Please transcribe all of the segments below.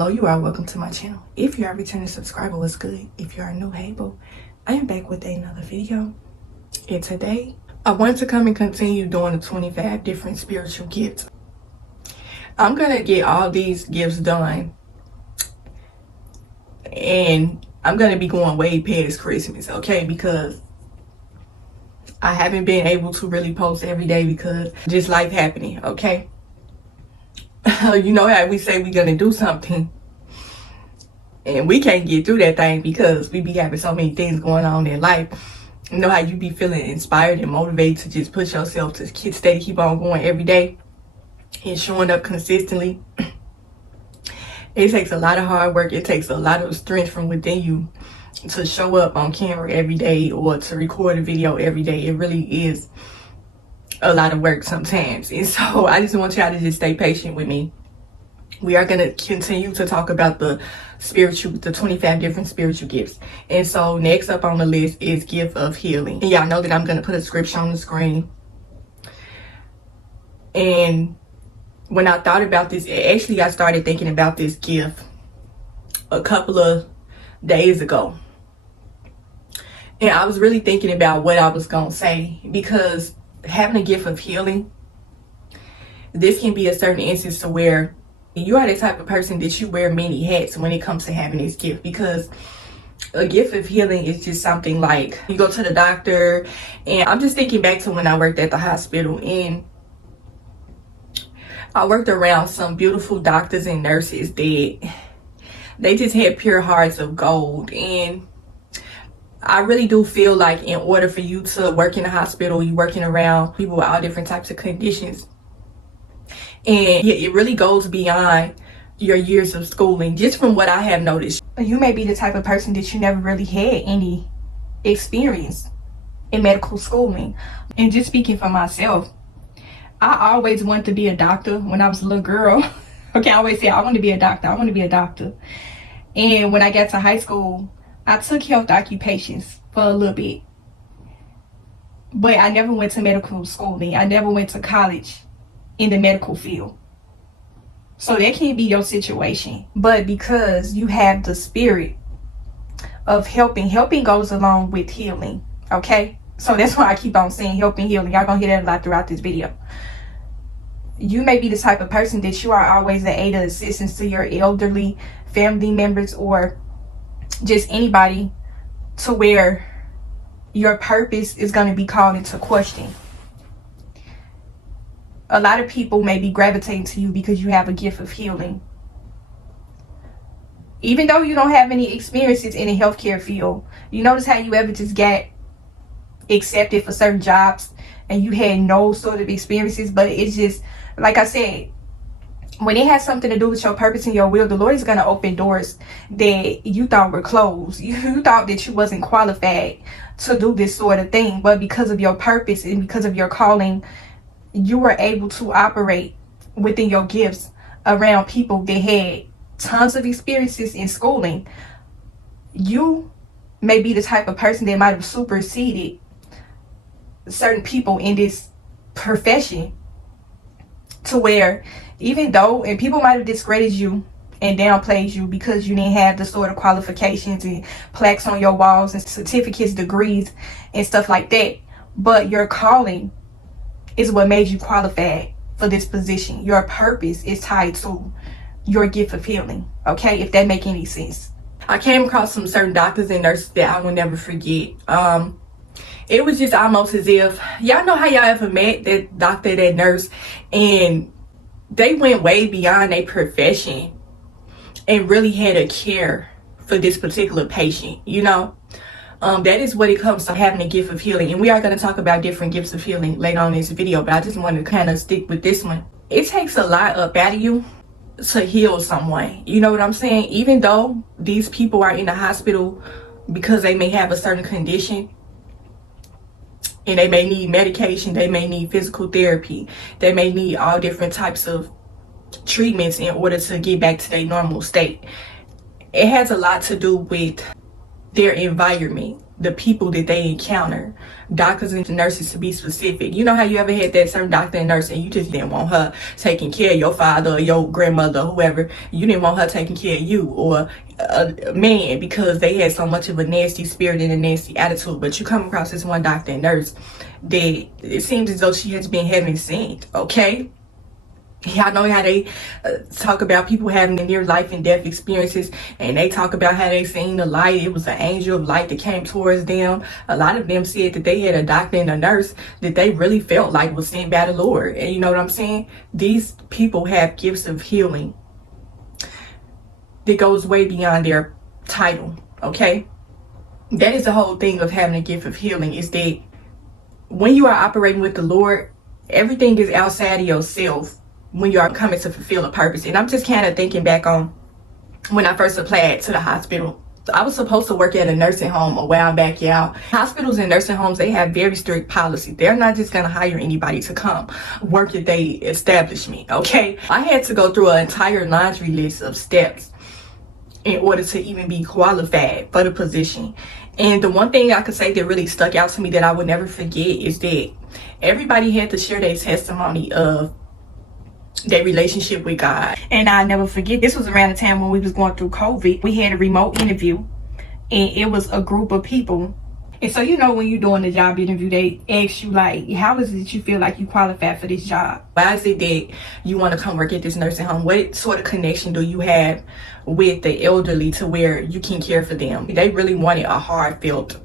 Hello, you are welcome to my channel. If you are a returning subscriber, what's good? If you are new, hey boo, I am back with another video. And today, I want to come and continue doing the 25 different spiritual gifts. I'm gonna get all these gifts done, and I'm gonna be going way past Christmas, okay? Because I haven't been able to really post every day because just life happening, okay? You know how we say we're gonna do something and we can't get through that thing because we be having so many things going on in life. You know how you be feeling inspired and motivated to just push yourself to keep on going every day and showing up consistently. It takes a lot of hard work. It takes a lot of strength from within you to show up on camera every day or to record a video every day. It really is a lot of work sometimes. And so I just want y'all to just stay patient with me. We are going to continue to talk about the 25 different spiritual gifts. And so next up on the list is gift of healing. And y'all know that I'm going to put a scripture on the screen. And when I thought about this, actually I started thinking about this gift a couple of days ago. And I was really thinking about what I was going to say, because having a gift of healing, this can be a certain instance to where you are the type of person that you wear many hats when it comes to having this gift. Because a gift of healing is just something like you go to the doctor, and I'm just thinking back to when I worked at the hospital, and I worked around some beautiful doctors and nurses that they just had pure hearts of gold. And I really do feel like in order for you to work in a hospital, you're working around people with all different types of conditions. And it really goes beyond your years of schooling. Just from what I have noticed, you may be the type of person that you never really had any experience in medical schooling. And just speaking for myself, I always wanted to be a doctor when I was a little girl. Okay, I always say I want to be a doctor. I want to be a doctor. And when I got to high school, I took health occupations for a little bit, but I never went to medical schooling. I never went to college in the medical field. So that can't be your situation. But because you have the spirit of helping goes along with healing, okay? So that's why I keep on saying helping, healing. Y'all gonna hear that a lot throughout this video. You may be the type of person that you are always the aid of assistance to your elderly family members or just anybody, to where your purpose is going to be called into question. A lot of people may be gravitating to you because you have a gift of healing. Even though you don't have any experiences in the healthcare field, you notice how you ever just got accepted for certain jobs and you had no sort of experiences, but it's just, like I said, when it has something to do with your purpose and your will, the Lord is going to open doors that you thought were closed. You thought that you wasn't qualified to do this sort of thing. But because of your purpose and because of your calling, you were able to operate within your gifts around people that had tons of experiences in schooling. You may be the type of person that might have superseded certain people in this profession, to where even though, and people might have discredited you and downplayed you because you didn't have the sort of qualifications and plaques on your walls and certificates, degrees, and stuff like that, but your calling is what made you qualified for this position. Your purpose is tied to your gift of healing, okay? If that make any sense. I came across some certain doctors and nurses that I will never forget. It was just almost as if, y'all know how y'all ever met that doctor, that nurse, and they went way beyond their profession and really had a care for this particular patient, you know? That is what it comes to having a gift of healing. And we are going to talk about different gifts of healing later on in this video, but I just want to kind of stick with this one. It takes a lot up out of you to heal someone. You know what I'm saying? Even though these people are in the hospital because they may have a certain condition, and they may need medication, they may need physical therapy, they may need all different types of treatments in order to get back to their normal state. It has a lot to do with their environment the people that they encounter, doctors and nurses to be specific. You know how you ever had that certain doctor and nurse and you just didn't want her taking care of your father or your grandmother or whoever. You didn't want her taking care of you or a man because they had so much of a nasty spirit and a nasty attitude. But you come across this one doctor and nurse that it seems as though she has been heaven sent, okay? Y'all know how they talk about people having near life and death experiences, and they talk about how they seen the light. It was an angel of light that came towards them. A lot of them said that they had a doctor and a nurse that they really felt like was sent by the Lord. And you know what I'm saying? These people have gifts of healing that goes way beyond their title, okay? That is the whole thing of having a gift of healing, is that when you are operating with the Lord, everything is outside of yourself when you are coming to fulfill a purpose. And I'm just kind of thinking back on when I first applied to the hospital. I was supposed to work at a nursing home a while back, y'all. Hospitals and nursing homes, they have very strict policy. They're not just going to hire anybody to come work at their establishment, okay? I had to go through an entire laundry list of steps in order to even be qualified for the position. And the one thing I could say that really stuck out to me that I would never forget is that everybody had to share their testimony of their relationship with God. And I'll never forget, this was around the time when we was going through COVID. We had a remote interview and it was a group of people. And so, you know, when you're doing the job interview, they ask you like, how is it you feel like you qualified for this job? Why is it that you want to come work at this nursing home? What sort of connection do you have with the elderly to where you can care for them? They really wanted a heartfelt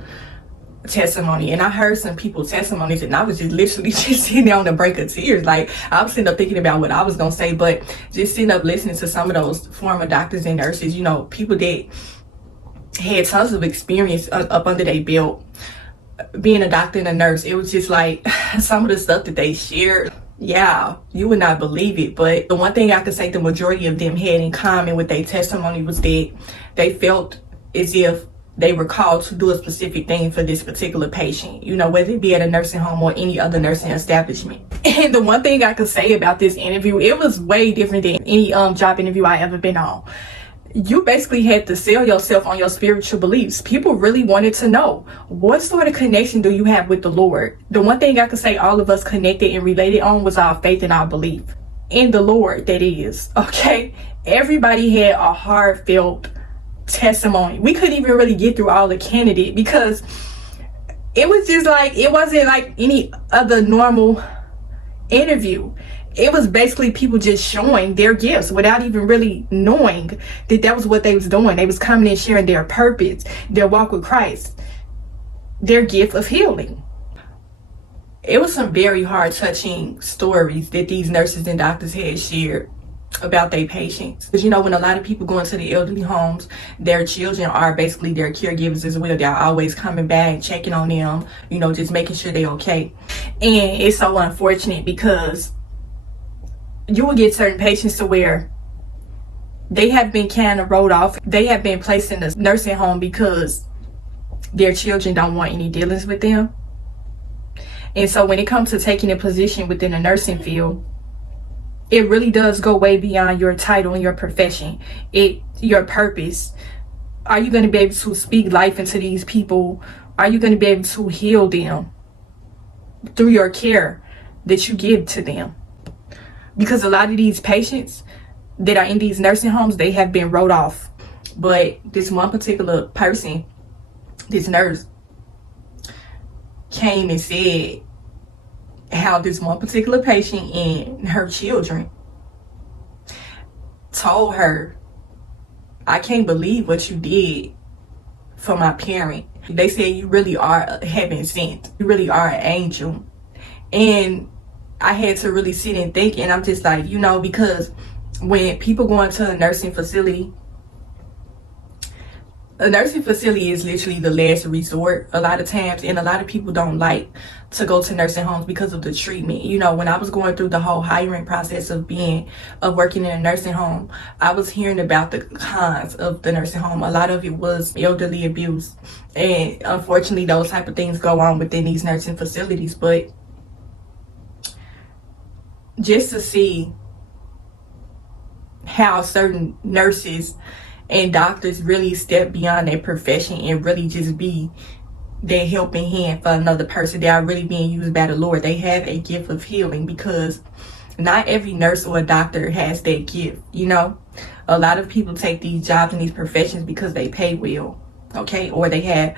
testimony, and I heard some people's testimonies and I was just literally just sitting there on the brink of tears. Like, I was sitting up thinking about what I was gonna say, but just sitting up listening to some of those former doctors and nurses, you know, people that had tons of experience up under their belt being a doctor and a nurse. It was just like some of the stuff that they shared, yeah, you would not believe it. But the one thing I could say the majority of them had in common with their testimony was that they felt as if they were called to do a specific thing for this particular patient, you know, whether it be at a nursing home or any other nursing establishment. And the one thing I could say about this interview, it was way different than any job interview I ever been on. You basically had to sell yourself on your spiritual beliefs. People really wanted to know, what sort of connection do you have with the Lord? The one thing I could say all of us connected and related on was our faith and our belief in the Lord, that is, okay? Everybody had a heartfelt testimony. We couldn't even really get through all the candidate because it was just like, it wasn't like any other normal interview. It was basically people just showing their gifts without even really knowing that that was what they was doing. They was coming and sharing their purpose, their walk with Christ, their gift of healing. It was some very heart touching stories that these nurses and doctors had shared about their patients. Because, you know, when a lot of people go into the elderly homes, their children are basically their caregivers as well. They're always coming back, checking on them, you know, just making sure they're okay. And it's so unfortunate because you will get certain patients to where they have been kind of wrote off. They have been placed in a nursing home because their children don't want any dealings with them. And so when it comes to taking a position within the nursing field, it really does go way beyond your title and your profession. Your purpose. Are you going to be able to speak life into these people? Are you going to be able to heal them through your care that you give to them? Because a lot of these patients that are in these nursing homes, they have been wrote off. But this one particular person, this nurse, came and said how this one particular patient and her children told her, I can't believe what you did for my parent. They said, you really are heaven sent. You really are an angel. And I had to really sit and think, and I'm just like, you know, because when people go into a nursing facility is literally the last resort a lot of times, and a lot of people don't like to go to nursing homes because of the treatment. You know, when I was going through the whole hiring process of working in a nursing home, I was hearing about the cons of the nursing home. A lot of it was elderly abuse, and unfortunately those type of things go on within these nursing facilities. But just to see how certain nurses and doctors really step beyond their profession and really just be their helping hand for another person. They are really being used by the Lord. They have a gift of healing, because not every nurse or a doctor has that gift. You know, a lot of people take these jobs and these professions because they pay well, okay, or they have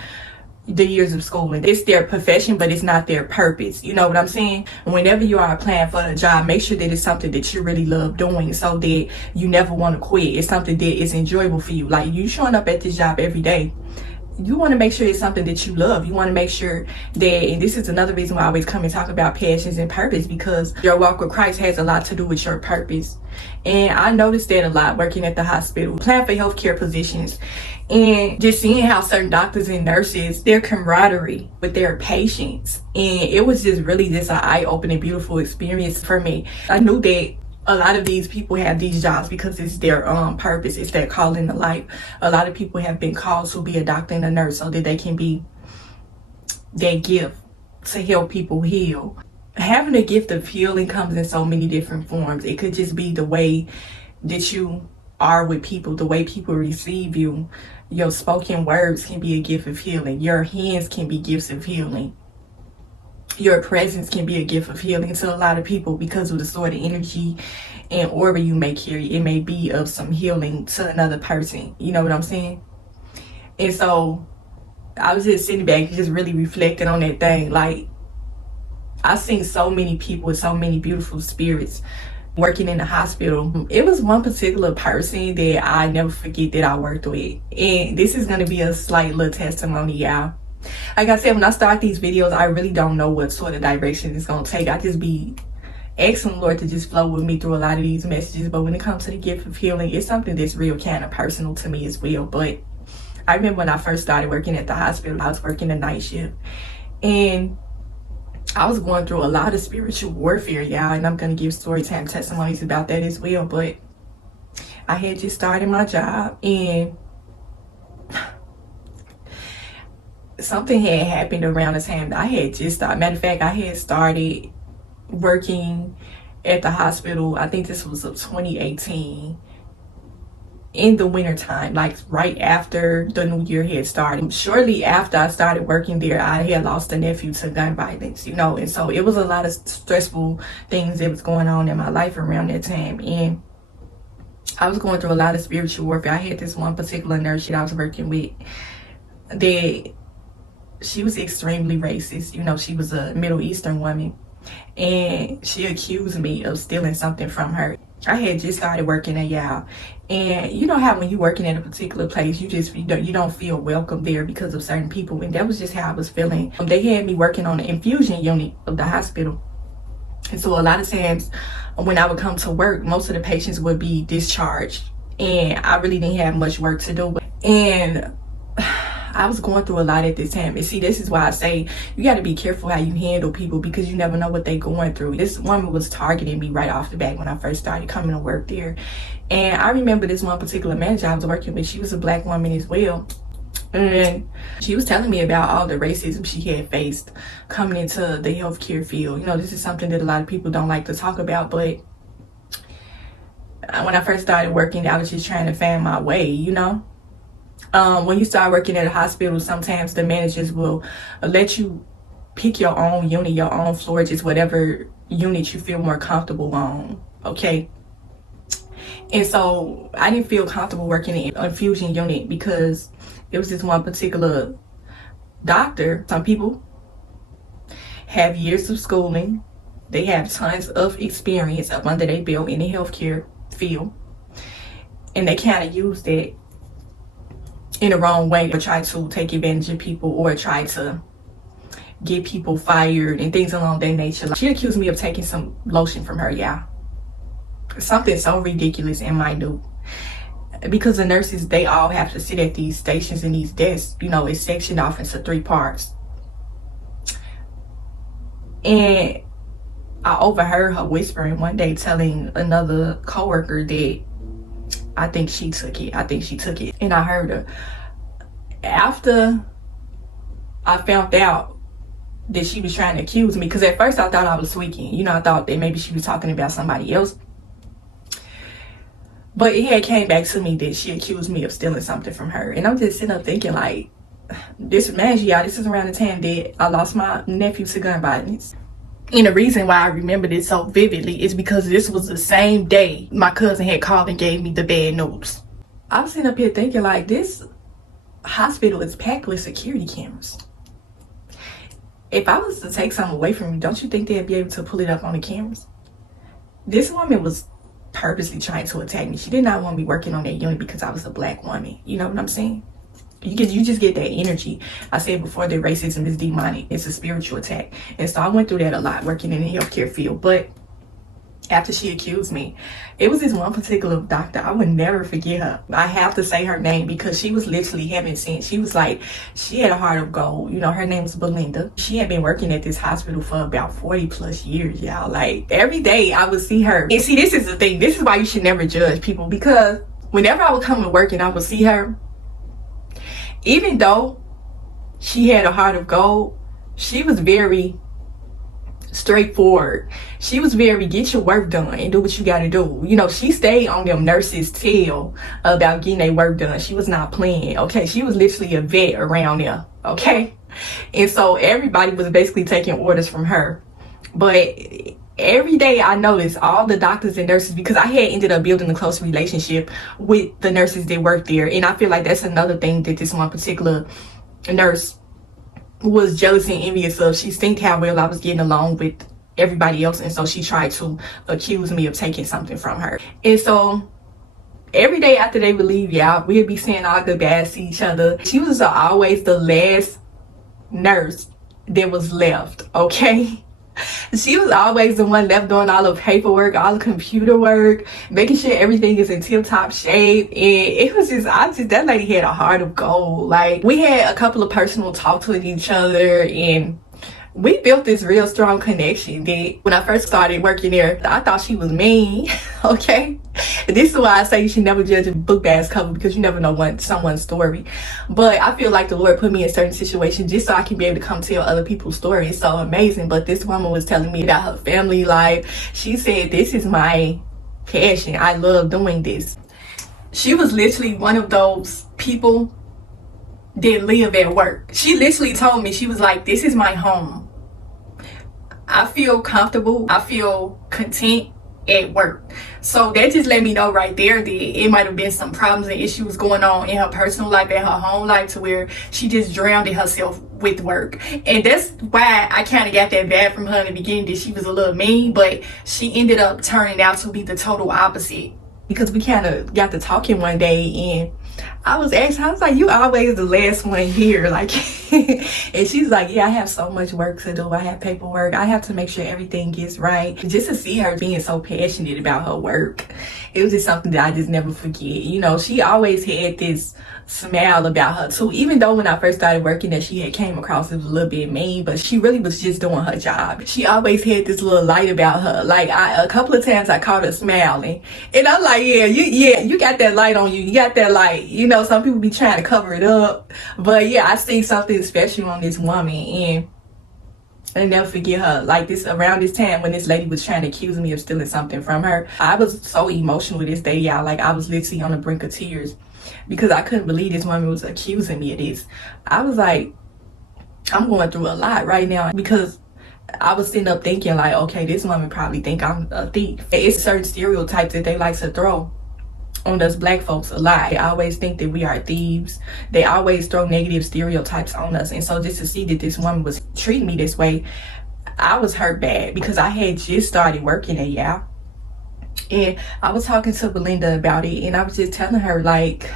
the years of schooling. It's their profession, but it's not their purpose. You know what I'm saying? Whenever you are applying for a job, make sure that it's something that you really love doing, so that you never want to quit. It's something that is enjoyable for you. Like, you showing up at this job every day, you want to make sure it's something that you love. You want to make sure that, and this is another reason why I always come and talk about passions and purpose, because your walk with Christ has a lot to do with your purpose. And I noticed that a lot working at the hospital, applying for healthcare positions, and just seeing how certain doctors and nurses, their camaraderie with their patients. And it was just really just an eye-opening, beautiful experience for me. I knew that a lot of these people have these jobs because it's their purpose, it's their calling to life. A lot of people have been called to be a doctor and a nurse so that they can be their gift to help people heal. Having a gift of healing comes in so many different forms. It could just be the way that you are with people, the way people receive you. Your spoken words can be a gift of healing. Your hands can be gifts of healing. Your presence can be a gift of healing to a lot of people because of the sort of energy and aura you may carry. It may be of some healing to another person. You know what I'm saying? And so I was just sitting back and just really reflecting on that thing. Like, I've seen so many people with so many beautiful spirits working in the hospital. It was one particular person that I never forget that I worked with. And this is going to be a slight little testimony, y'all. Like I said, when I start these videos, I really don't know what sort of direction it's going to take. I just be asking the Lord to just flow with me through a lot of these messages. But when it comes to the gift of healing, it's something that's real kind of personal to me as well. But I remember when I first started working at the hospital, I was working a night shift. And I was going through a lot of spiritual warfare, y'all. And I'm going to give story time testimonies about that as well. But I had just started my job, and something had happened around the time that I had just started. Matter of fact, I had started working at the hospital, I think this was 2018, in the wintertime, like right after the new year had started. Shortly after I started working there, I had lost a nephew to gun violence, you know, and so it was a lot of stressful things that was going on in my life around that time. And I was going through a lot of spiritual warfare. I had this one particular nurse that I was working with that she was extremely racist. You know, she was a Middle Eastern woman, and she accused me of stealing something from her. I had just started working there, y'all, and you know how when you're working in a particular place, you don't feel welcome there because of certain people, and that was just how I was feeling. They had me working on the infusion unit of the hospital, and so a lot of times when I would come to work, most of the patients would be discharged, and I really didn't have much work to do. And I was going through a lot at this time. And see, this is why I say you got to be careful how you handle people, because you never know what they're going through. This woman was targeting me right off the bat when I first started coming to work there. And I remember this one particular manager I was working with, she was a black woman as well. And she was telling me about all the racism she had faced coming into the healthcare field. You know, this is something that a lot of people don't like to talk about, but when I first started working, I was just trying to find my way, you know. When you start working at a hospital, sometimes the managers will let you pick your own unit, your own floor, just whatever unit you feel more comfortable on, okay? And so I didn't feel comfortable working in an infusion unit because it was this one particular doctor. Some people have years of schooling. They have tons of experience up under their belt in the healthcare field. And they kind of use that in the wrong way, or try to take advantage of people, or try to get people fired and things along that nature. She accused me of taking some lotion from her, yeah. Something so ridiculous and minute. Because the nurses, they all have to sit at these stations and these desks, you know, it's sectioned off into 3 parts. And I overheard her whispering one day, telling another coworker that I think she took it. And I heard her. After I found out that she was trying to accuse me, because at first I thought I was tweaking. You know, I thought that maybe she was talking about somebody else. But it had came back to me that she accused me of stealing something from her. And I'm just sitting up thinking, like, this reminds you, y'all, this is around the time that I lost my nephew to gun violence. And the reason why I remember this so vividly is because this was the same day my cousin had called and gave me the bad news. I was sitting up here thinking, like, this hospital is packed with security cameras. If I was to take something away from you, don't you think they'd be able to pull it up on the cameras? This woman was purposely trying to attack me. She did not want me working on that unit because I was a black woman. You know what I'm saying? You just get that energy. I said before that racism is demonic. It's a spiritual attack. And so I went through that a lot working in the healthcare field. But after she accused me, it was this one particular doctor. I would never forget her. I have to say her name because she was literally heaven sent. She was like, she had a heart of gold. You know, her name was Belinda. She had been working at this hospital for about 40 plus years, y'all. Like, every day I would see her. And see, this is the thing. This is why you should never judge people, because whenever I would come to work and I would see her, even though she had a heart of gold, she was very straightforward. She was very, get your work done and do what you got to do. You know, she stayed on them nurses' tail about getting their work done. She was not playing, okay? She was literally a vet around there, okay? And so everybody was basically taking orders from her. But every day I noticed all the doctors and nurses, because I had ended up building a close relationship with the nurses that worked there. And I feel like that's another thing that this one particular nurse was jealous and envious of. She synced how well I was getting along with everybody else, and so she tried to accuse me of taking something from her. And so every day after they would leave, y'all, we'd be saying our goodbyes to each other. She was always the last nurse that was left, okay? She was always the one left doing all the paperwork, all the computer work, making sure everything is in tip-top shape. And it was just, that lady had a heart of gold. Like, we had a couple of personal talks with each other, and we built this real strong connection that when I first started working there, I thought she was mean, okay? This is why I say you should never judge a book by its cover, because you never know someone's story. But I feel like the Lord put me in certain situations just so I can be able to come tell other people's stories. It's so amazing. But this woman was telling me about her family life. She said, this is my passion. I love doing this. She was literally one of those people that live at work. She literally told me, she was like, this is my home. I feel comfortable. I feel content at work. So that just let me know right there that it might have been some problems and issues going on in her personal life and her home life, to where she just drowned in herself with work. And that's why I kind of got that vibe from her in the beginning, that she was a little mean, but she ended up turning out to be the total opposite. Because we kind of got to talking one day, and I was like, you always the last one here, like, and she's like, yeah, I have so much work to do. I have paperwork. I have to make sure everything gets right. Just to see her being so passionate about her work, it was just something that I just never forget. You know, she always had this smile about her too, even though when I first started working there, she had came across as a little bit mean, but she really was just doing her job. She always had this little light about her. Like, a couple of times I caught her smiling, and I'm like, yeah, you got that light on you. You got that light. You know, some people be trying to cover it up, but yeah, I seen something special on this woman, and I never forget her. Like, this around this time when this lady was trying to accuse me of stealing something from her, I was so emotional this day, y'all. Like, I was literally on the brink of tears, because I couldn't believe this woman was accusing me of this. I was like, I'm going through a lot right now, because I was sitting up thinking, like, okay, this woman probably think I'm a thief. It's certain stereotypes that they like to throw on us black folks a lot. They always think that we are thieves. They always throw negative stereotypes on us. And so just to see that this woman was treating me this way, I was hurt bad, because I had just started working at y'all. And I was talking to Belinda about it, and I was just telling her, like,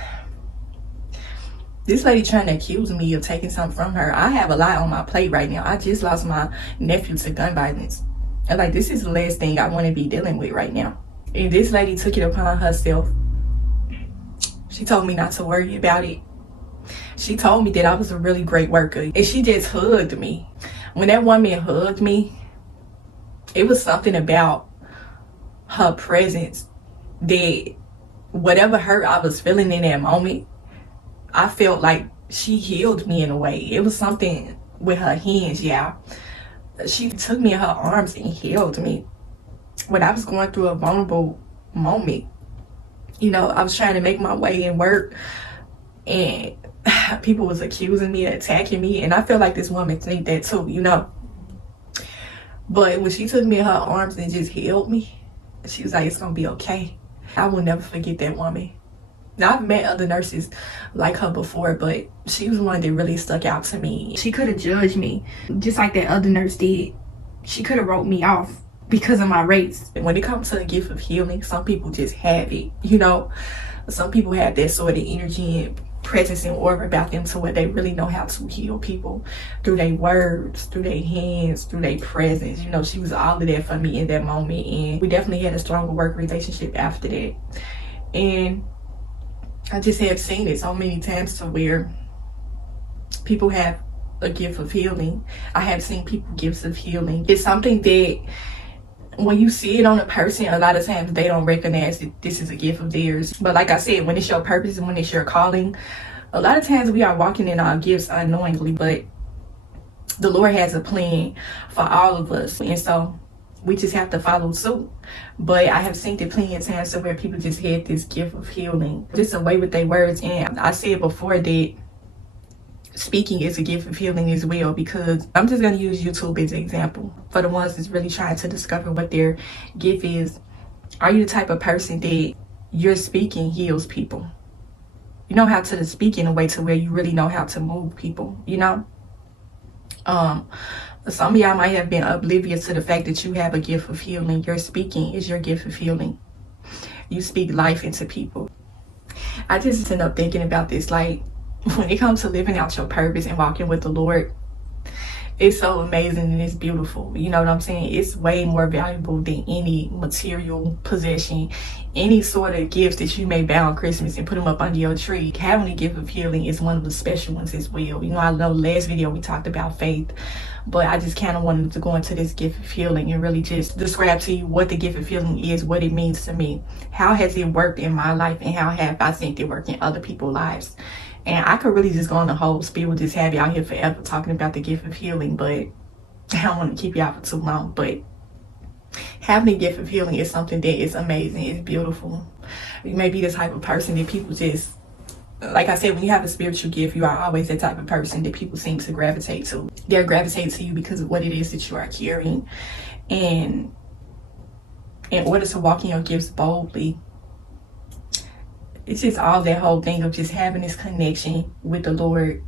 this lady trying to accuse me of taking something from her. I have a lot on my plate right now. I just lost my nephew to gun violence. And like, this is the last thing I want to be dealing with right now. And this lady took it upon herself. She told me not to worry about it. She told me that I was a really great worker. And she just hugged me. When that woman hugged me, it was something about her presence that whatever hurt I was feeling in that moment, I felt like she healed me in a way. It was something with her hands, yeah. She took me in her arms and healed me. When I was going through a vulnerable moment, you know, I was trying to make my way in work, and people was accusing me, attacking me, and I feel like this woman think that too, you know. But when she took me in her arms and just held me, she was like, it's gonna be okay. I will never forget that woman. Now, I've met other nurses like her before, but she was one that really stuck out to me. She could have judged me just like that other nurse did. She could have wrote me off because of my race. When it comes to the gift of healing, some people just have it, you know. Some people have that sort of energy and presence and aura about them to where they really know how to heal people through their words, through their hands, through their presence. You know, she was all of that for me in that moment, and we definitely had a stronger work relationship after that. And I just have seen it so many times to where people have a gift of healing. I have seen people gifts of healing. It's something that when you see it on a person, a lot of times they don't recognize that this is a gift of theirs. But like I said, when it's your purpose and when it's your calling, a lot of times we are walking in our gifts unknowingly, but the Lord has a plan for all of us. And so we just have to follow suit. But I have seen it plenty of times where people just had this gift of healing, just away with their words. And I said before that speaking is a gift of healing as well, because I'm just going to use YouTube as an example for the ones that's really trying to discover what their gift is. Are you the type of person that your speaking heals people? You know how to speak in a way to where you really know how to move people, you know? Some of y'all might have been oblivious to the fact that you have a gift of healing. Your speaking is your gift of healing. You speak life into people. I just end up thinking about this, like, when it comes to living out your purpose and walking with the Lord, it's so amazing and it's beautiful. You know what I'm saying? It's way more valuable than any material possession, any sort of gifts that you may buy on Christmas and put them up under your tree. Having a gift of healing is one of the special ones as well. You know, I know last video we talked about faith, but I just kind of wanted to go into this gift of healing and really just describe to you what the gift of healing is, what it means to me. How has it worked in my life, and how have I seen it work in other people's lives? And I could really just go on the whole spiel, just have y'all here forever talking about the gift of healing, but I don't want to keep y'all for too long. But having a gift of healing is something that is amazing. It's beautiful. You may be the type of person that people just, like I said, when you have a spiritual gift, you are always the type of person that people seem to gravitate to. They'll gravitate to you because of what it is that you are carrying. And in order to walk in your gifts boldly, it's just all that whole thing of just having this connection with the Lord.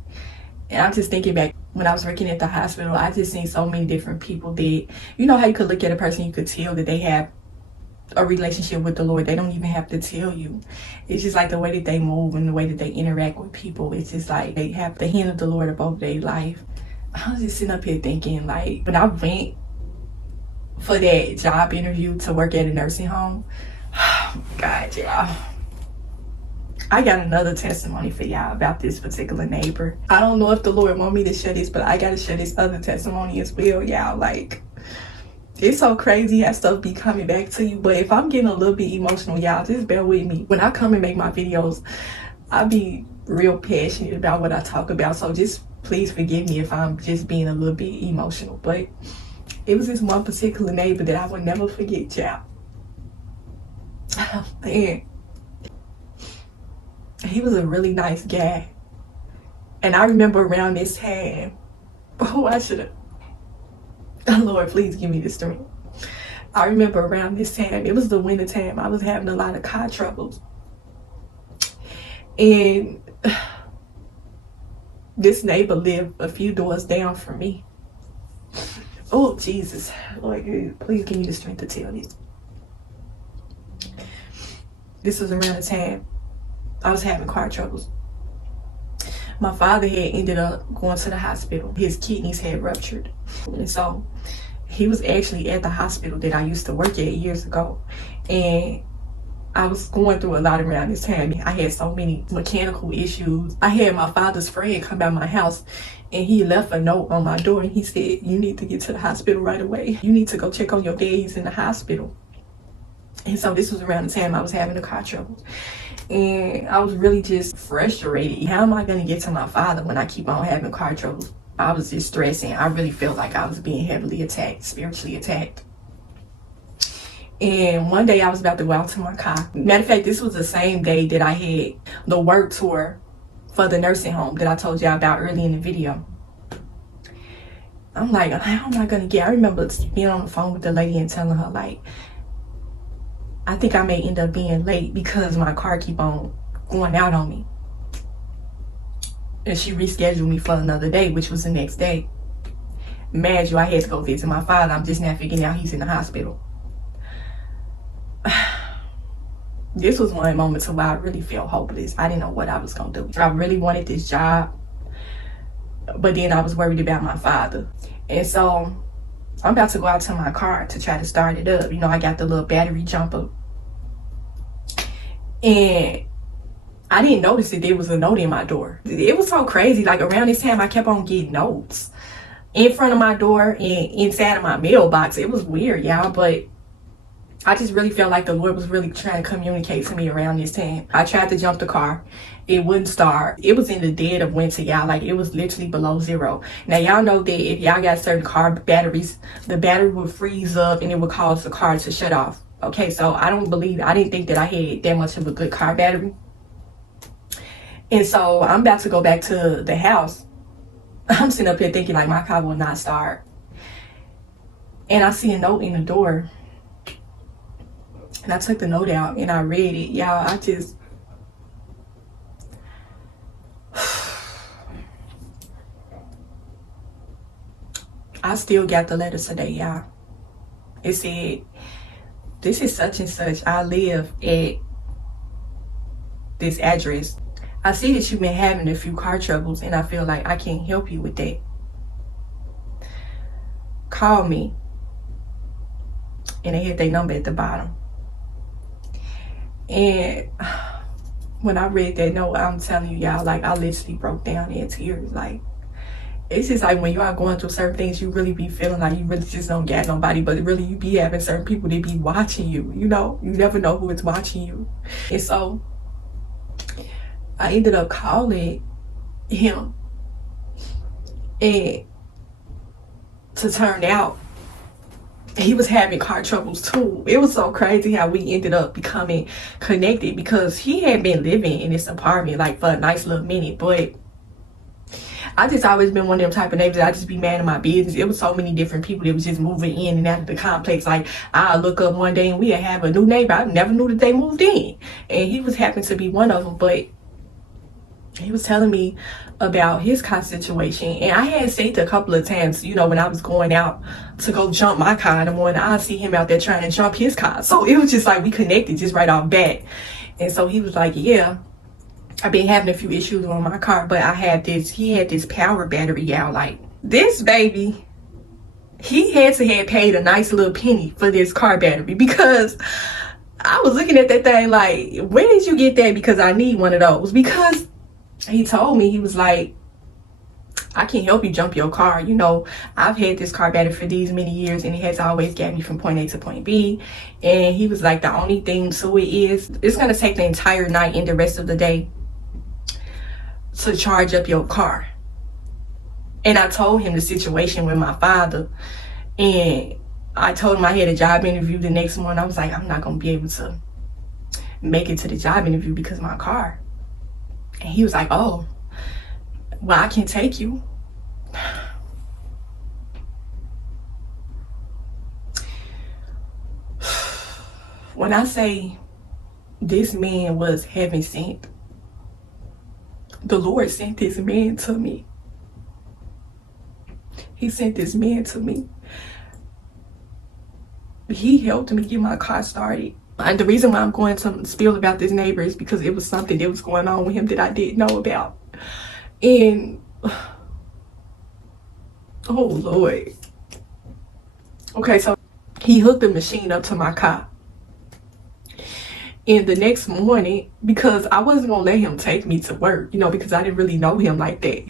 And I'm just thinking back when I was working at the hospital, I just seen so many different people that, you know how you could look at a person, you could tell that they have a relationship with the Lord. They don't even have to tell you. It's just like the way that they move and the way that they interact with people. It's just like they have the hand of the Lord above their life. I was just sitting up here thinking, like, when I went for that job interview to work at a nursing home, oh my God, y'all, I got another testimony for y'all about this particular neighbor. I don't know if the Lord want me to share this, but I gotta share this other testimony as well, y'all. Like, it's so crazy how stuff be coming back to you. But if I'm getting a little bit emotional, y'all, just bear with me. When I come and make my videos, I be real passionate about what I talk about. So just please forgive me if I'm just being a little bit emotional. But it was this one particular neighbor that I would never forget, y'all. And he was a really nice guy. And I remember around this time, oh, I should have, Lord, please give me the strength. I remember around this time, it was the winter time, I was having a lot of car troubles. And this neighbor lived a few doors down from me. Oh, Jesus. Lord, please give me the strength to tell this. This was around the time I was having car troubles. My father had ended up going to the hospital. His kidneys had ruptured. And so he was actually at the hospital that I used to work at years ago. And I was going through a lot around this time. I had so many mechanical issues. I had my father's friend come by my house and he left a note on my door and he said, you need to get to the hospital right away. You need to go check on your dad. He's in the hospital. And so this was around the time I was having the car troubles. And I was really just frustrated. How am I going to get to my father when I keep on having car troubles? I was just stressing. I really felt like I was being heavily attacked, spiritually attacked. And one day I was about to go out to my car. Matter of fact, this was the same day that I had the work tour for the nursing home that I told y'all about early in the video. I'm like, how am I gonna get? I remember being on the phone with the lady and telling her, like, I think I may end up being late because my car keep on going out on me. And she rescheduled me for another day, which was the next day. Mind you, I had to go visit my father. I'm just now figuring out he's in the hospital. This was one moment where I really felt hopeless. I didn't know what I was gonna do. I really wanted this job, but then I was worried about my father. And so I'm about to go out to my car to try to start it up. You know, I got the little battery jumper. And I didn't notice that there was a note in my door. It was so crazy. Like around this time, I kept on getting notes in front of my door and inside of my mailbox. It was weird, y'all, but I just really felt like the Lord was really trying to communicate to me around this time. I tried to jump the car. It wouldn't start. It was in the dead of winter, y'all. Like, it was literally below zero. Now, y'all know that if y'all got certain car batteries, the battery would freeze up and it would cause the car to shut off. Okay, so I didn't think that I had that much of a good car battery. And so I'm about to go back to the house. I'm sitting up here thinking, like, my car will not start. And I see a note in the door. And I took the note out and I read it. Y'all, I still got the letter today, y'all. It said, this is such and such. I live at this address. I see that you've been having a few car troubles and I feel like I can't help you with that. Call me. And they had their number at the bottom. And when I read that note, I'm telling you, y'all, like, I literally broke down in tears. Like, it's just like when you are going through certain things, you really be feeling like you really just don't got nobody, but really you be having certain people that be watching you, you know? You never know who is watching you. And so I ended up calling him, and to turn out, he was having car troubles too. It was so crazy how we ended up becoming connected, because he had been living in this apartment like for a nice little minute, but I just always been one of them type of neighbors that I just be mad in my business. It was so many different people that was just moving in and out of the complex. Like, I look up one day and we have a new neighbor. I never knew that they moved in, and he was happened to be one of them. But he was telling me about his car situation, and I had seen it a couple of times, you know, when I was going out to go jump my car in the morning, I see him out there trying to jump his car. So it was just like we connected just right off bat. And so he was like, yeah, I've been having a few issues on my car, but he had this power battery, y'all. Like, this baby, he had to have paid a nice little penny for this car battery, because I was looking at that thing like, when did you get that? Because I need one of those. Because he told me, he was like, I can help you jump your car. You know, I've had this car battery for these many years and it has always got me from point A to point B. And he was like, the only thing to it is, it's going to take the entire night and the rest of the day to charge up your car. And I told him the situation with my father. And I told him I had a job interview the next morning. I was like, I'm not going to be able to make it to the job interview because of my car. And he was like, oh, well, I can take you. When I say this man was heaven sent, the Lord sent this man to me. He sent this man to me. He helped me get my car started. And the reason why I'm going to spill about this neighbor is because it was something that was going on with him that I didn't know about. And, oh Lord. Okay, so he hooked the machine up to my car. And the next morning, because I wasn't going to let him take me to work, you know, because I didn't really know him like that.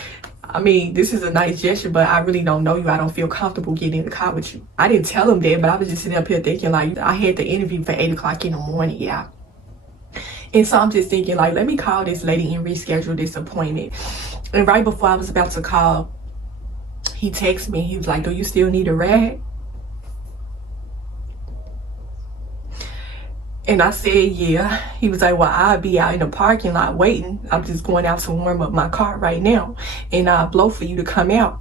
I mean, this is a nice gesture, but I really don't know you. I don't feel comfortable getting in the car with you. I didn't tell him that, but I was just sitting up here thinking, like, I had the interview for 8 o'clock in the morning, yeah. And so I'm just thinking, like, let me call this lady and reschedule this appointment. And right before I was about to call, he texted me. He was like, do you still need a ride? And I said, yeah. He was like, well, I'll be out in the parking lot waiting. I'm just going out to warm up my car right now. And I'll blow for you to come out.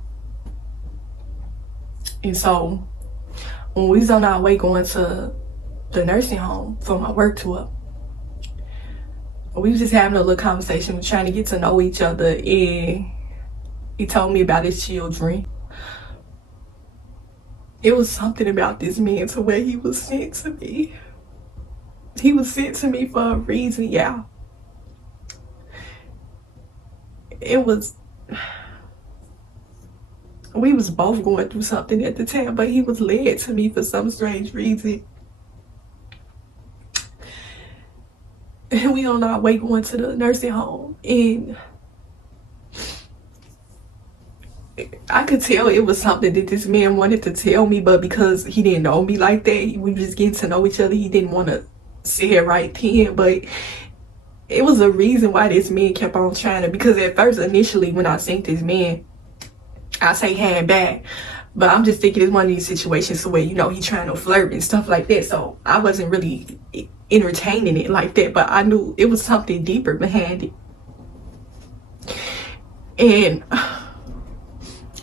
And so when we was on our way going to the nursing home for my work tour, we was just having a little conversation, trying to get to know each other. And he told me about his children. It was something about this man to where he was sent to me. He was sent to me for a reason, y'all. We was both going through something at the time, but he was led to me for some strange reason. And we on our way going to the nursing home, and I could tell it was something that this man wanted to tell me, but because he didn't know me like that, we were just getting to know each other, he didn't want to say it right then. But it was a reason why this man kept on trying to, because at first, initially, when I seen this man, I say hand back, but I'm just thinking it's one of these situations where, you know, he trying to flirt and stuff like that. So I wasn't really entertaining it like that, but I knew it was something deeper behind it. And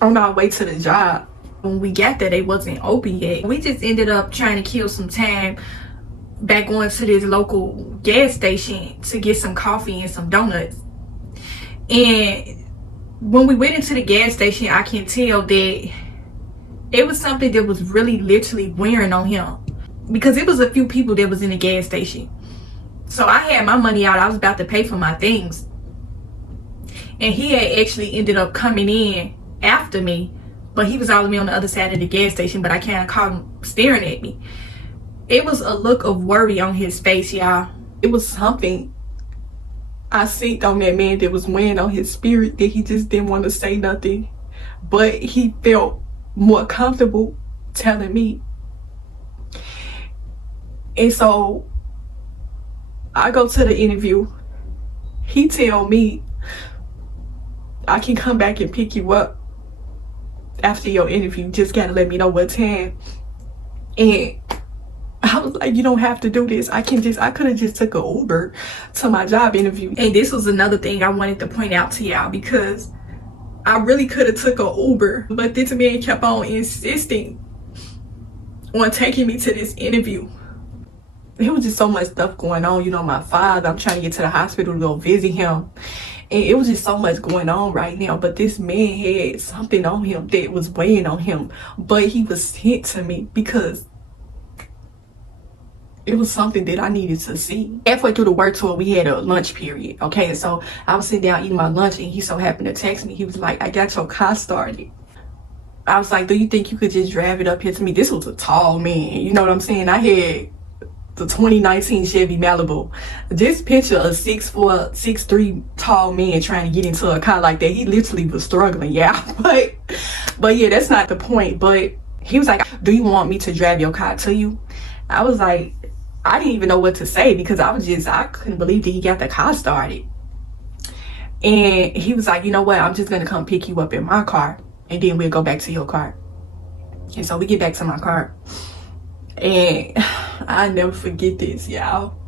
on our way to the job, when we got there, they wasn't open yet. We just ended up trying to kill some time back going to this local gas station to get some coffee and some donuts. And when we went into the gas station, I can tell that it was something that was really literally wearing on him, because it was a few people that was in the gas station. So I had my money out. I was about to pay for my things, and he had actually ended up coming in after me, but he was all the way on the other side of the gas station. But I kind of caught him staring at me. It was a look of worry on his face, y'all. It was something I seen on that man that was weighing on his spirit, that he just didn't want to say nothing, but he felt more comfortable telling me. And so I go to the interview. He tell me, I can come back and pick you up after your interview. Just gotta let me know what time. And I was like, you don't have to do this. I could have just took an Uber to my job interview. And this was another thing I wanted to point out to y'all, because I really could have took an Uber, but this man kept on insisting on taking me to this interview. There was just so much stuff going on. You know, my father, I'm trying to get to the hospital to go visit him. And it was just so much going on right now. But this man had something on him that was weighing on him. But he was sent to me because it was something that I needed to see. Halfway through the work tour, we had a lunch period. Okay, so I was sitting down eating my lunch, and he so happened to text me. He was like, I got your car started. I was like, do you think you could just drive it up here to me? This was a tall man. You know what I'm saying? I had the 2019 Chevy Malibu. This picture of 6'4", 6'3" tall man trying to get into a car like that, he literally was struggling, yeah. But yeah, that's not the point. But he was like, do you want me to drive your car to you? I was like, I didn't even know what to say, because I couldn't believe that he got the car started. And he was like, you know what, I'm just gonna come pick you up in my car, and then we'll go back to your car. And so we get back to my car, and I never forget this, y'all.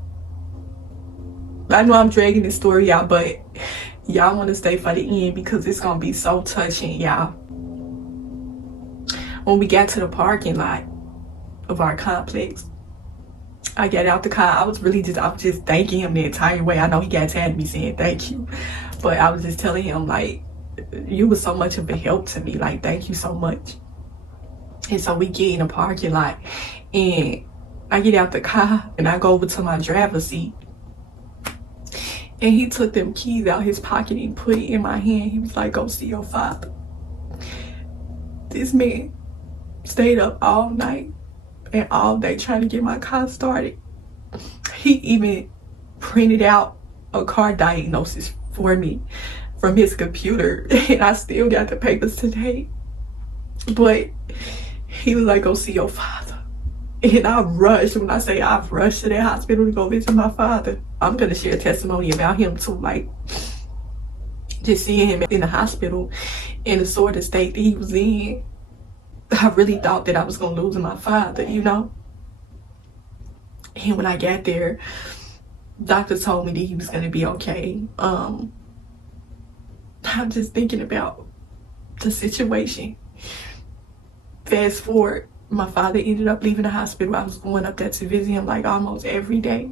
I know I'm dragging this story out, but y'all want to stay for the end, because it's gonna be so touching, y'all. When we got to the parking lot of our complex, I got out the car. I was just thanking him the entire way. I know he got tired of me saying thank you, but I was just telling him, like, you were so much of a help to me. Like, thank you so much. And so we get in the parking lot, and I get out the car, and I go over to my driver's seat, and he took them keys out his pocket and put it in my hand. He was like, go see your father. This man stayed up all night and all day trying to get my car started. He even printed out a car diagnosis for me from his computer, and I still got the papers today. But he was like, go see your father. And I rushed. When I say I've rushed to that hospital to go visit my father, I'm gonna share a testimony about him too. Like, just seeing him in the hospital in the sort of state that he was in, I really thought that I was gonna lose my father, you know. And when I got there, doctor told me that he was gonna be okay. I'm just thinking about the situation. Fast forward, my father ended up leaving the hospital. I was going up there to visit him like almost every day.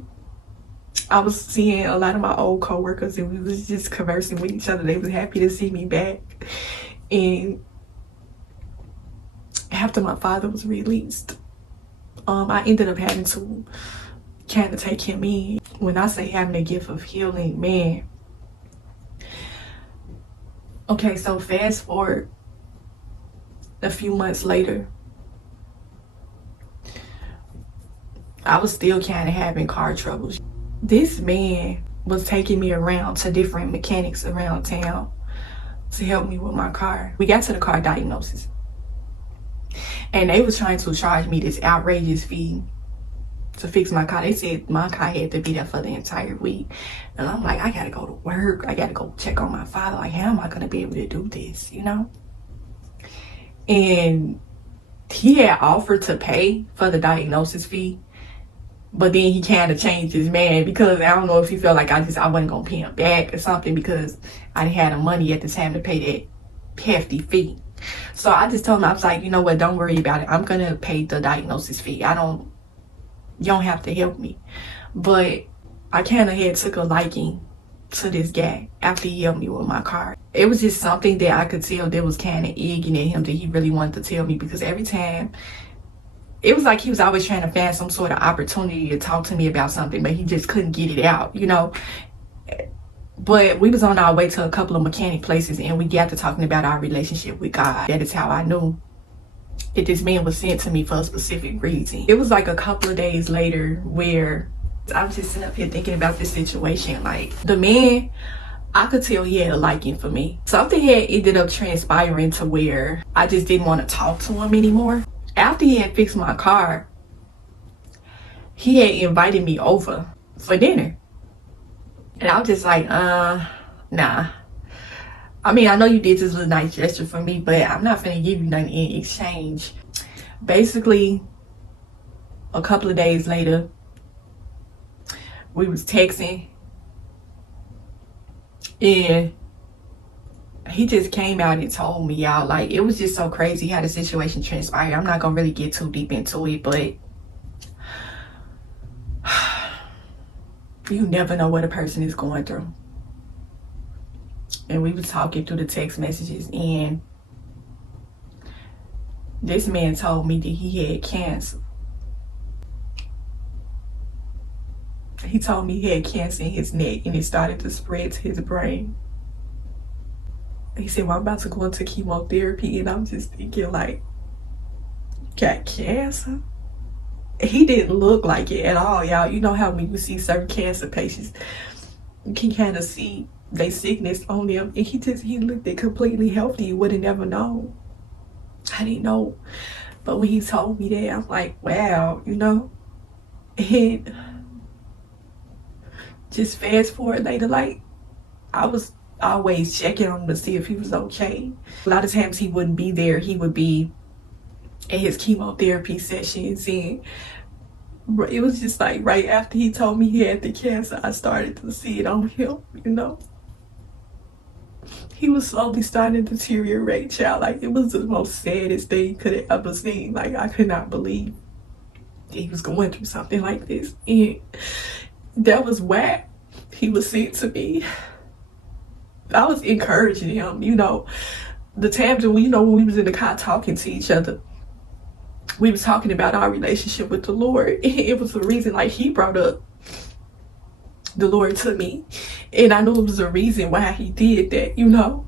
I was seeing a lot of my old coworkers and we was just conversing with each other. They was happy to see me back. And after my father was released, I ended up having to kind of take him in. When I say having a gift of healing, man. Okay, so fast forward a few months later, I was still kind of having car troubles. This man was taking me around to different mechanics around town to help me with my car. We got to the car diagnosis, and they was trying to charge me this outrageous fee to fix my car. They said my car had to be there for the entire week. And I'm like, I gotta go to work. I gotta go check on my father. Like, how am I gonna be able to do this, you know? And he had offered to pay for the diagnosis fee, but then he kind of changed his mind because I don't know if he felt like I wasn't gonna pay him back or something because I didn't have the money at the time to pay that hefty fee. So I just told him, I was like, you know what, don't worry about it. I'm gonna pay the diagnosis fee. You don't have to help me. But I kind of had took a liking to this guy after he helped me with my car. It was just something that I could tell that was kind of egging at him that he really wanted to tell me, because every time it was like he was always trying to find some sort of opportunity to talk to me about something, but he just couldn't get it out, you know. But we was on our way to a couple of mechanic places and we got to talking about our relationship with God. That is how I knew that this man was sent to me for a specific reason. It was like a couple of days later where I was just sitting up here thinking about this situation. Like, the man, I could tell he had a liking for me. Something had ended up transpiring to where I just didn't want to talk to him anymore. After he had fixed my car, he had invited me over for dinner. And I was just like, nah. I mean, I know you did this little nice gesture for me, but I'm not finna give you nothing in exchange. Basically, a couple of days later, we was texting, and he just came out and told me, y'all. Like, it was just so crazy how the situation transpired. I'm not gonna really get too deep into it, but you never know what a person is going through. And we was talking through the text messages, and this man told me that he had cancer. He told me he had cancer in his neck and it started to spread to his brain. He said, well, I'm about to go into chemotherapy. And I'm just thinking, like, got cancer? He didn't look like it at all, y'all. You know how when you see certain cancer patients, you can kind of see their sickness on them. And he looked it completely healthy. You would have never known. I didn't know. But when he told me that, I'm like, wow, you know? And just fast forward later, like, I was always checking on him to see if he was okay. A lot of times he wouldn't be there. He would be at his chemotherapy sessions, and it was just like right after he told me he had the cancer, I started to see it on him, you know. He was slowly starting to deteriorate, child. Like, it was the most saddest thing you could have ever seen. Like, I could not believe he was going through something like this. And that was why he was sent to me. I was encouraging him, you know. The times when, you know, when we was in the car talking to each other, we was talking about our relationship with the Lord. It was the reason, like, he brought up the Lord to me. And I knew it was a reason why he did that, you know.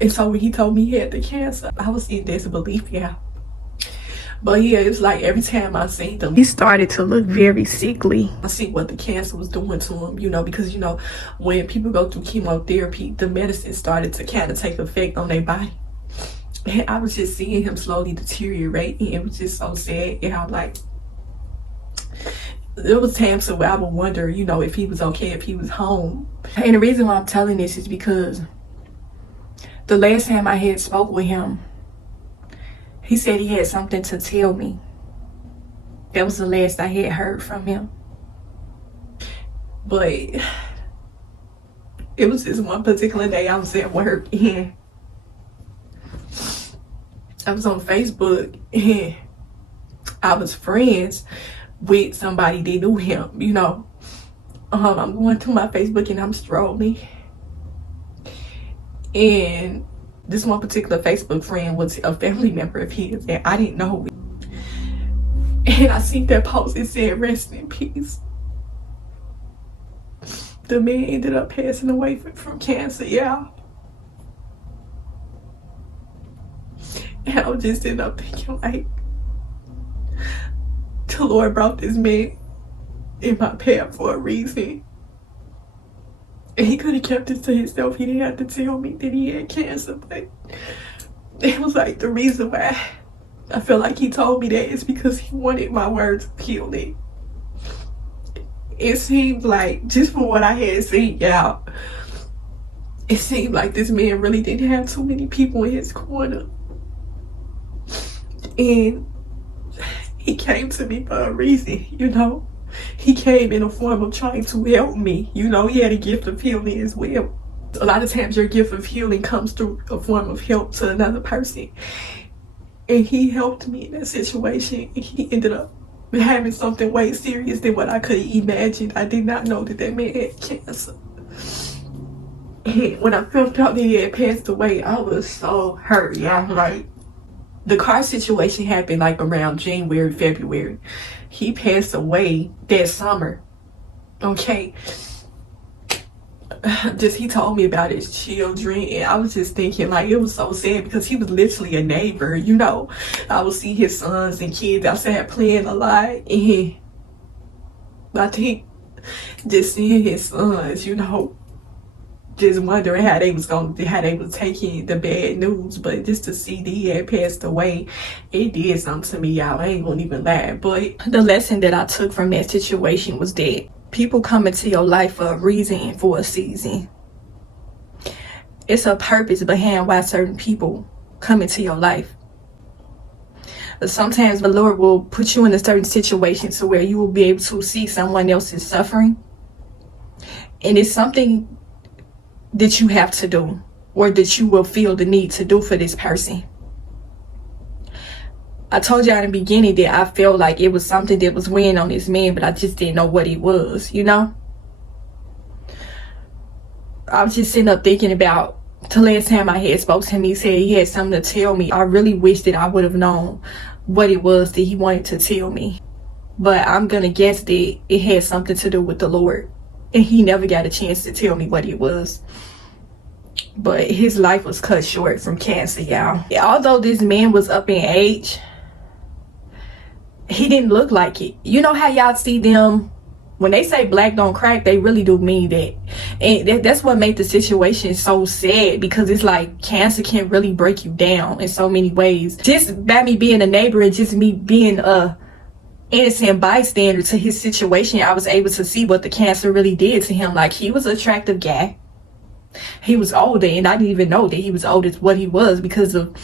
And so when he told me he had the cancer, I was in disbelief, yeah. But yeah, it's like every time I seen him, he started to look very sickly. I see what the cancer was doing to him, you know, because, you know, when people go through chemotherapy, the medicine started to kind of take effect on their body. And I was just seeing him slowly deteriorate, and it was just so sad. And I'm like, there was times where I would wonder, you know, if he was okay, if he was home. And the reason why I'm telling this is because the last time I had spoke with him, he said he had something to tell me. That was the last I had heard from him. But it was this one particular day I was at work and I was on Facebook and I was friends with somebody that knew him, you know. I'm going through my Facebook and I'm strolling. And this one particular Facebook friend was a family member of his and I didn't know. And I seen that post, it said, "Rest in peace." The man ended up passing away from cancer, y'all. And I was just sitting up thinking, like, the Lord brought this man in my path for a reason. And he could have kept it to himself. He didn't have to tell me that he had cancer. But it was like the reason why I feel like he told me that is because he wanted my words of healing. It seemed like, just from what I had seen, y'all, it seemed like this man really didn't have too many people in his corner. And he came to me for a reason, you know. He came in a form of trying to help me. You know, he had a gift of healing as well. A lot of times your gift of healing comes through a form of help to another person. And he helped me in that situation. And he ended up having something way serious than what I could have imagined. I did not know that that man had cancer. And when I found out that he had passed away, I was so hurt, y'all. Like, the car situation happened like around January, February. He passed away that summer. Okay. He told me about his children, and I was just thinking, like, it was so sad because he was literally a neighbor, you know. I would see his sons and kids outside playing a lot, and I think just seeing his sons, you know, just wondering how they was taking the bad news. But just to see that he had passed away, it did something to me, y'all. I ain't gonna even lie. But the lesson that I took from that situation was that people come into your life for a reason and for a season. It's a purpose behind why certain people come into your life. Sometimes the Lord will put you in a certain situation to where you will be able to see someone else's suffering, and it's something that you have to do, or that you will feel the need to do for this person. I told y'all in the beginning that I felt like it was something that was weighing on this man, but I just didn't know what it was, you know? I was just sitting up thinking about the last time I had spoke to him. He said he had something to tell me. I really wish that I would have known what it was that he wanted to tell me. But I'm gonna guess that it had something to do with the Lord. And he never got a chance to tell me what it was. But his life was cut short from cancer, y'all. Although this man was up in age, he didn't look like it. You know how y'all see them, when they say black don't crack, they really do mean that. And that's what made the situation so sad, because it's like cancer can really break you down in so many ways. Just by me being a neighbor and just me being a innocent bystander to his situation, I was able to see what the cancer really did to him. Like, he was an attractive guy. He was older, and I didn't even know that he was older as what he was, because of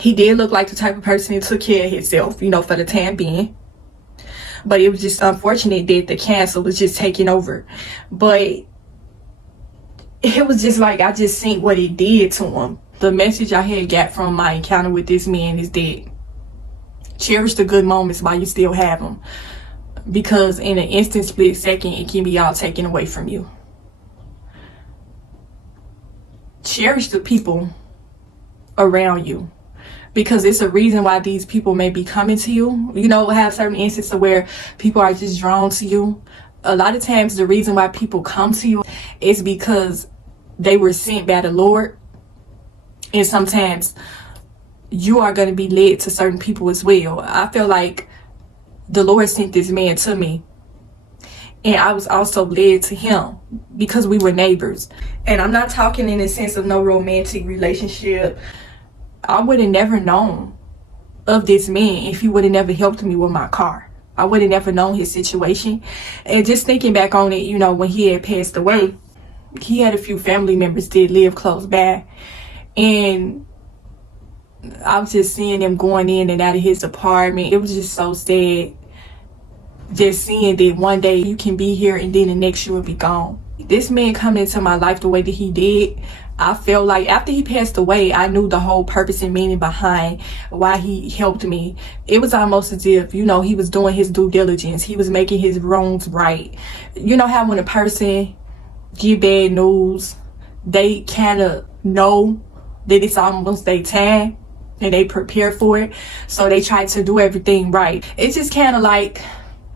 he did look like the type of person who took care of himself, you know, for the time being. But it was just unfortunate that the cancer was just taking over. But it was just like, I just seen what it did to him. The message I had got from my encounter with this man is that cherish the good moments while you still have them, because in an instant split second, it can be all taken away from you. Cherish the people around you, because it's a reason why these people may be coming to you. You know, have certain instances where people are just drawn to you. A lot of times the reason why people come to you is because they were sent by the Lord. And sometimes you are going to be led to certain people as well. I feel like the Lord sent this man to me, and I was also led to him because we were neighbors. And I'm not talking in the sense of no romantic relationship. I would have never known of this man if he would have never helped me with my car. I would have never known his situation. And just thinking back on it, you know, when he had passed away, he had a few family members that lived close by. And I was just seeing them going in and out of his apartment. It was just so sad. just seeing that one day you can be here and then the next you will be gone. This man coming into my life the way that he did, I felt like after he passed away, I knew the whole purpose and meaning behind why he helped me. It was almost as if, you know, he was doing his due diligence. He was making his wrongs right. You know how when a person give bad news, they kind of know that it's almost their time and they prepare for it. So they try to do everything right. It's just kind of like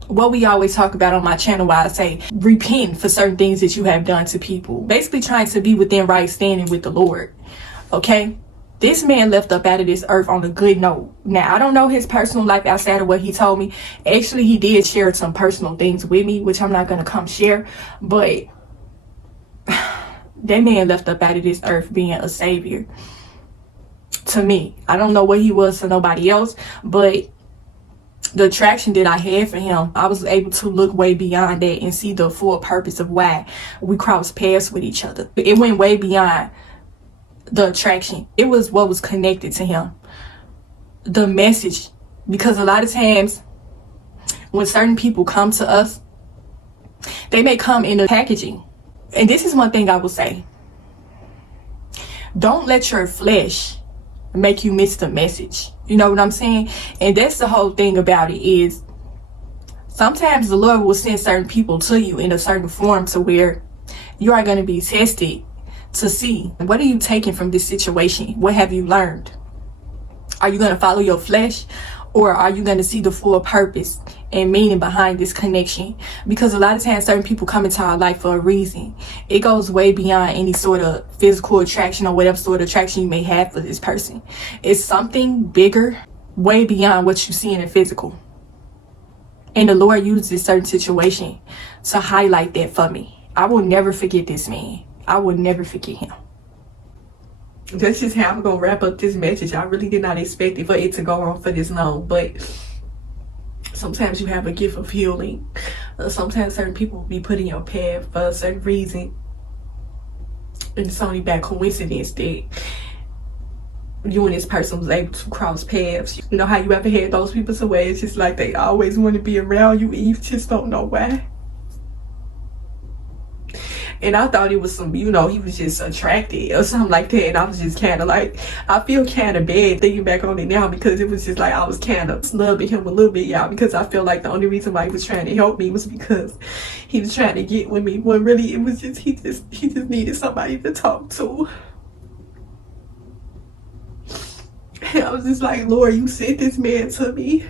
what we always talk about on my channel, where I say repent for certain things that you have done to people, basically trying to be within right standing with the Lord. Okay, this man left up out of this earth on a good note. Now, I don't know his personal life outside of what he told me. Actually, he did share some personal things with me, which I'm not going to come share, but that man left up out of this earth being a savior to me. I don't know what he was to nobody else, but the attraction that I had for him, I was able to look way beyond that and see the full purpose of why we crossed paths with each other. It went way beyond the attraction. It was what was connected to him. The message. Because a lot of times when certain people come to us, they may come in a packaging. And this is one thing I will say. Don't let your flesh make you miss the message. You know what I'm saying? And that's the whole thing about it, is sometimes the Lord will send certain people to you in a certain form to where you are going to be tested to see, what are you taking from this situation? What have you learned? Are you going to follow your flesh, or are you going to see the full purpose and meaning behind this connection? Because a lot of times certain people come into our life for a reason. It goes way beyond any sort of physical attraction or whatever sort of attraction you may have for this person. It's something bigger, way beyond what you see in the physical. And the Lord uses this certain situation to highlight that for me. I will never forget this man. I will never forget him. That's just how I'm gonna wrap up this message. I really did not expect it for it to go on for this long, but sometimes you have a gift of healing. Sometimes certain people will be put in your path for a certain reason, and it's only by coincidence that you and this person was able to cross paths. You know how you ever had those people to where it's just like they always want to be around you and you just don't know why? And I thought it was some, you know, he was just attracted or something like that. And I was just kind of like, I feel kind of bad thinking back on it now, because it was just like I was kind of snubbing him a little bit, y'all, because I feel like the only reason why he was trying to help me was because he was trying to get with me, when really it was just, he just needed somebody to talk to. And I was just like, Lord, you sent this man to me.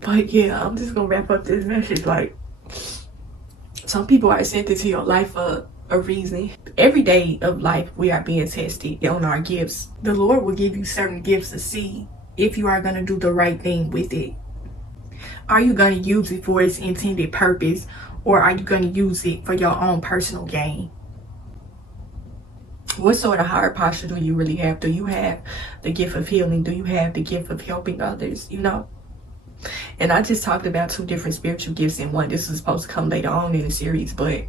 But yeah, I'm just gonna wrap up this message. Like, some people are sent into your life for a reason. Every day of life, we are being tested on our gifts. The Lord will give you certain gifts to see if you are going to do the right thing with it. Are you going to use it for its intended purpose, or are you going to use it for your own personal gain? What sort of heart posture do you really have? Do you have the gift of healing? Do you have the gift of helping others? You know? And I just talked about 2 different spiritual gifts in one. This is supposed to come later on in the series, but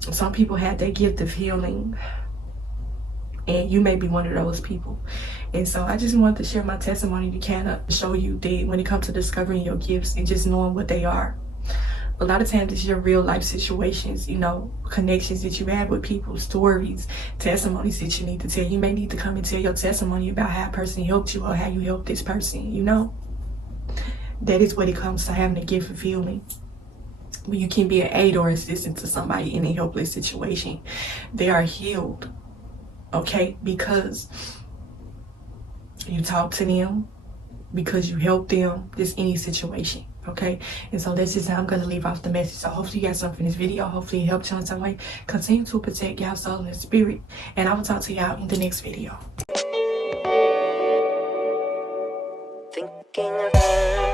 some people have that gift of healing, and you may be one of those people. And so I just wanted to share my testimony to kind of show you that when it comes to discovering your gifts and just knowing what they are, a lot of times it's your real life situations, you know, connections that you have with people, stories, testimonies that you need to tell. You may need to come and tell your testimony about how a person helped you or how you helped this person, you know. That is what it comes to having a gift of healing. When you can be an aid or assistant to somebody in a helpless situation, they are healed, okay? Because you talk to them, because you help them, just any situation, okay? And so that's just how I'm going to leave off the message. So hopefully you got something from this video. Hopefully it helped you in some way. Continue to protect your soul and spirit, and I will talk to y'all in the next video. Thinking of her.